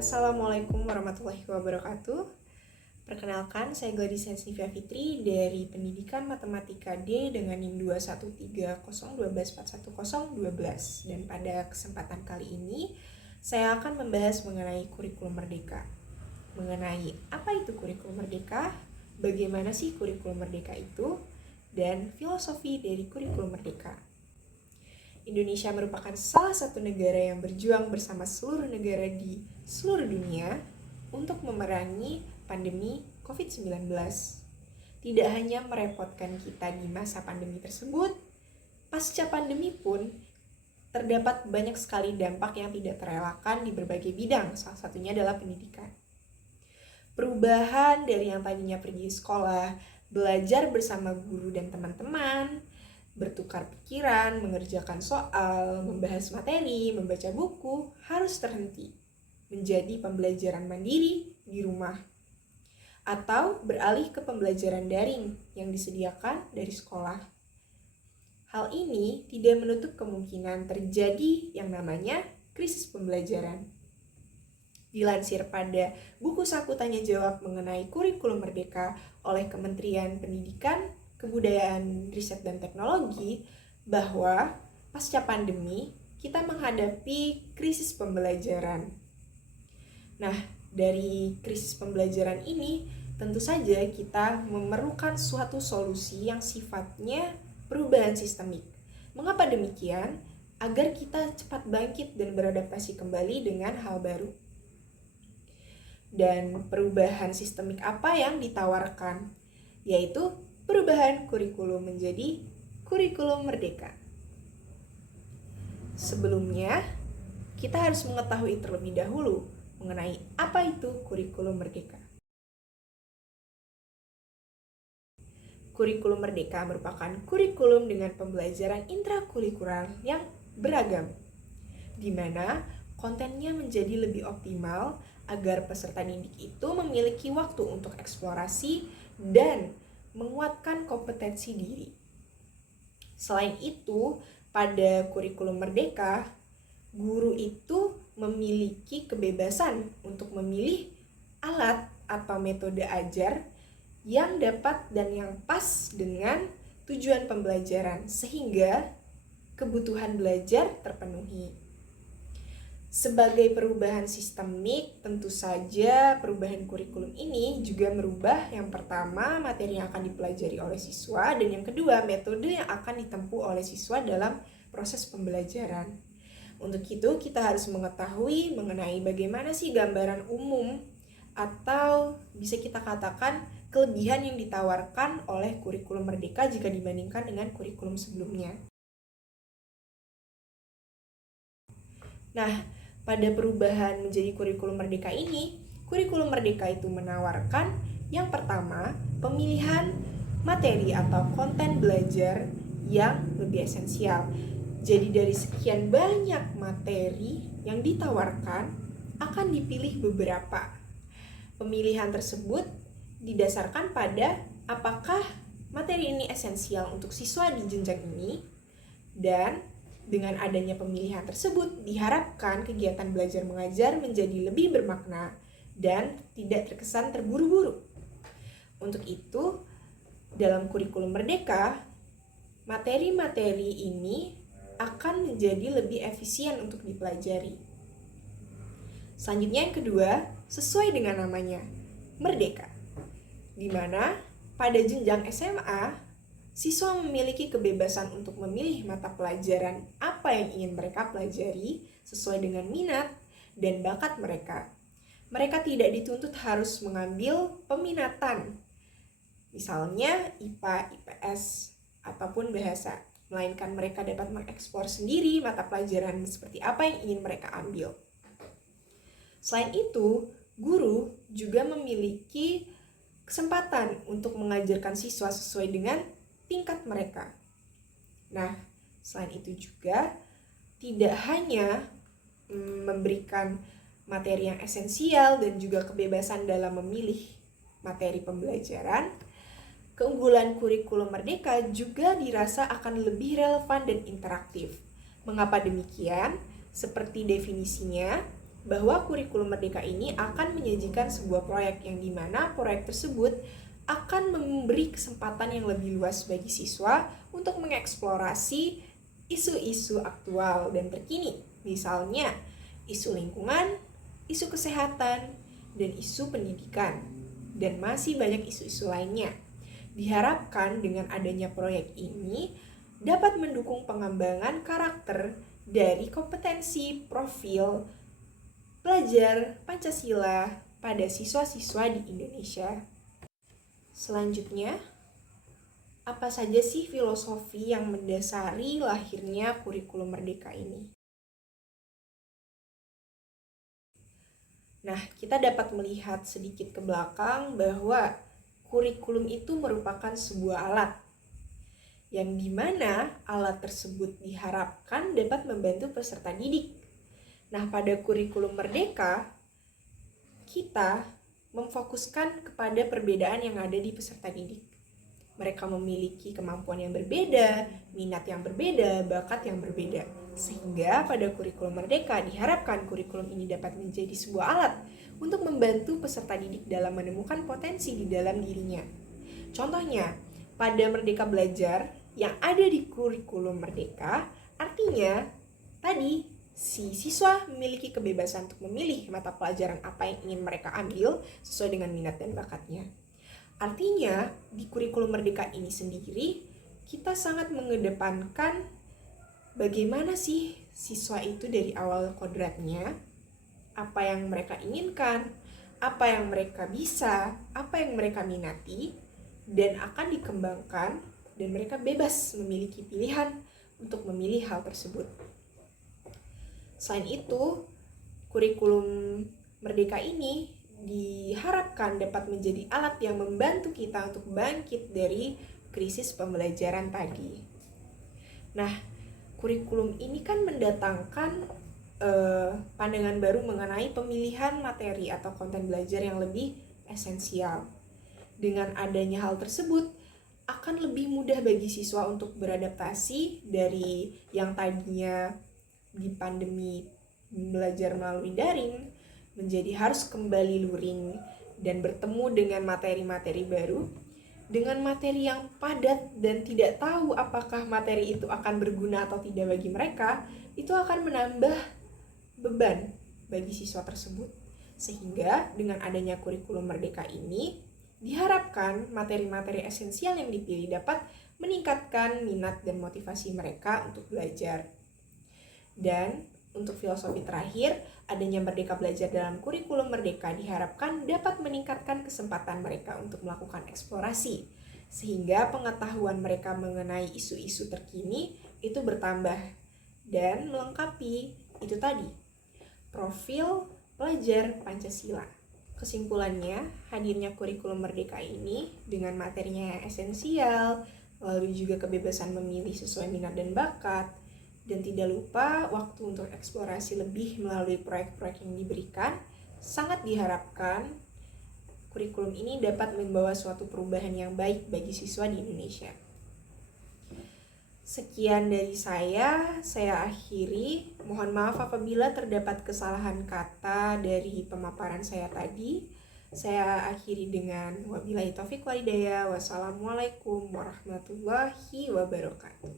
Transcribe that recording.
Assalamualaikum warahmatullahi wabarakatuh. Perkenalkan, saya Gladys Hensnivia Fitri dari Pendidikan Matematika D dengan NIM 21301214012. Dan pada kesempatan kali ini, saya akan membahas mengenai kurikulum merdeka. Mengenai apa itu kurikulum merdeka, bagaimana sih kurikulum merdeka itu, dan filosofi dari kurikulum merdeka. Indonesia merupakan salah satu negara yang berjuang bersama seluruh negara di seluruh dunia untuk memerangi pandemi COVID-19. Tidak hanya merepotkan kita di masa pandemi tersebut, pasca pandemi pun terdapat banyak sekali dampak yang tidak terelakkan di berbagai bidang, salah satunya adalah pendidikan. Perubahan dari yang tadinya pergi sekolah, belajar bersama guru dan teman-teman, bertukar pikiran, mengerjakan soal, membahas materi, membaca buku, harus terhenti menjadi pembelajaran mandiri di rumah atau beralih ke pembelajaran daring yang disediakan dari sekolah. Hal ini tidak menutup kemungkinan terjadi yang namanya krisis pembelajaran. Dilansir pada buku saku tanya jawab mengenai kurikulum merdeka oleh Kementerian Pendidikan, Kebudayaan, Riset, dan Teknologi, bahwa pasca pandemi kita menghadapi krisis pembelajaran. Nah, dari krisis pembelajaran ini tentu saja kita memerlukan suatu solusi yang sifatnya perubahan sistemik. Mengapa demikian? Agar kita cepat bangkit dan beradaptasi kembali dengan hal baru. Dan perubahan sistemik apa yang ditawarkan? Yaitu perubahan kurikulum menjadi kurikulum merdeka. Sebelumnya, kita harus mengetahui terlebih dahulu mengenai apa itu kurikulum merdeka. Kurikulum merdeka merupakan kurikulum dengan pembelajaran intrakurikuler yang beragam, di mana kontennya menjadi lebih optimal agar peserta didik itu memiliki waktu untuk eksplorasi dan menguatkan kompetensi diri. Selain itu, pada kurikulum merdeka, guru itu memiliki kebebasan untuk memilih alat atau metode ajar yang dapat dan yang pas dengan tujuan pembelajaran sehingga kebutuhan belajar terpenuhi. Sebagai perubahan sistemik, tentu saja perubahan kurikulum ini juga merubah yang pertama materi yang akan dipelajari oleh siswa dan yang kedua metode yang akan ditempuh oleh siswa dalam proses pembelajaran. Untuk itu kita harus mengetahui mengenai bagaimana sih gambaran umum atau bisa kita katakan kelebihan yang ditawarkan oleh kurikulum merdeka jika dibandingkan dengan kurikulum sebelumnya. Nah, pada perubahan menjadi kurikulum merdeka ini, kurikulum merdeka itu menawarkan yang pertama, pemilihan materi atau konten belajar yang lebih esensial. Jadi dari sekian banyak materi yang ditawarkan, akan dipilih beberapa. Pemilihan tersebut didasarkan pada apakah materi ini esensial untuk siswa di jenjang ini, dan dengan adanya pemilihan tersebut diharapkan kegiatan belajar mengajar menjadi lebih bermakna dan tidak terkesan terburu-buru. Untuk itu, dalam kurikulum merdeka, materi-materi ini akan menjadi lebih efisien untuk dipelajari. Selanjutnya yang kedua, sesuai dengan namanya, merdeka. Di mana pada jenjang SMA, siswa memiliki kebebasan untuk memilih mata pelajaran apa yang ingin mereka pelajari sesuai dengan minat dan bakat mereka. Mereka tidak dituntut harus mengambil peminatan, misalnya IPA, IPS, ataupun bahasa, melainkan mereka dapat mengeksplor sendiri mata pelajaran seperti apa yang ingin mereka ambil. Selain itu, guru juga memiliki kesempatan untuk mengajarkan siswa sesuai dengan tingkat mereka. Nah, selain itu juga tidak hanya memberikan materi yang esensial dan juga kebebasan dalam memilih materi pembelajaran, keunggulan kurikulum merdeka juga dirasa akan lebih relevan dan interaktif. Mengapa demikian? Seperti definisinya, bahwa kurikulum Merdeka ini akan menyajikan sebuah proyek yang dimana proyek tersebut akan memberi kesempatan yang lebih luas bagi siswa untuk mengeksplorasi isu-isu aktual dan terkini. Misalnya, isu lingkungan, isu kesehatan, dan isu pendidikan. Dan masih banyak isu-isu lainnya. Diharapkan dengan adanya proyek ini dapat mendukung pengembangan karakter dari kompetensi profil belajar Pancasila pada siswa-siswa di Indonesia. Selanjutnya, apa saja sih filosofi yang mendasari lahirnya kurikulum Merdeka ini? Nah, kita dapat melihat sedikit ke belakang bahwa kurikulum itu merupakan sebuah alat yang dimana alat tersebut diharapkan dapat membantu peserta didik. Nah, pada kurikulum Merdeka, kita memfokuskan kepada perbedaan yang ada di peserta didik. Mereka memiliki kemampuan yang berbeda, minat yang berbeda, bakat yang berbeda. Sehingga pada kurikulum Merdeka diharapkan kurikulum ini dapat menjadi sebuah alat untuk membantu peserta didik dalam menemukan potensi di dalam dirinya. Contohnya, pada Merdeka Belajar yang ada di kurikulum Merdeka, artinya tadi si siswa memiliki kebebasan untuk memilih mata pelajaran apa yang ingin mereka ambil sesuai dengan minat dan bakatnya. Artinya, di kurikulum Merdeka ini sendiri, kita sangat mengedepankan bagaimana sih siswa itu dari awal kodratnya, apa yang mereka inginkan, apa yang mereka bisa, apa yang mereka minati, dan akan dikembangkan, dan mereka bebas memiliki pilihan untuk memilih hal tersebut. Selain itu, kurikulum Merdeka ini diharapkan dapat menjadi alat yang membantu kita untuk bangkit dari krisis pembelajaran tadi. Nah, kurikulum ini kan mendatangkan pandangan baru mengenai pemilihan materi atau konten belajar yang lebih esensial. Dengan adanya hal tersebut, akan lebih mudah bagi siswa untuk beradaptasi dari yang tadinya di pandemi belajar melalui daring menjadi harus kembali luring dan bertemu dengan materi-materi baru dengan materi yang padat dan tidak tahu apakah materi itu akan berguna atau tidak bagi mereka, itu akan menambah beban bagi siswa tersebut. Sehingga dengan adanya kurikulum Merdeka ini diharapkan materi-materi esensial yang dipilih dapat meningkatkan minat dan motivasi mereka untuk belajar. Dan untuk filosofi terakhir, adanya Merdeka Belajar dalam kurikulum Merdeka diharapkan dapat meningkatkan kesempatan mereka untuk melakukan eksplorasi, sehingga pengetahuan mereka mengenai isu-isu terkini itu bertambah dan melengkapi itu tadi, profil pelajar Pancasila. Kesimpulannya, hadirnya kurikulum Merdeka ini dengan materinya yang esensial, lalu juga kebebasan memilih sesuai minat dan bakat, dan tidak lupa waktu untuk eksplorasi lebih melalui proyek-proyek yang diberikan, sangat diharapkan kurikulum ini dapat membawa suatu perubahan yang baik bagi siswa di Indonesia. Sekian dari saya akhiri. Mohon maaf apabila terdapat kesalahan kata dari pemaparan saya tadi. Saya akhiri dengan wabillahi taufiq wal hidayah. Wassalamualaikum warahmatullahi wabarakatuh.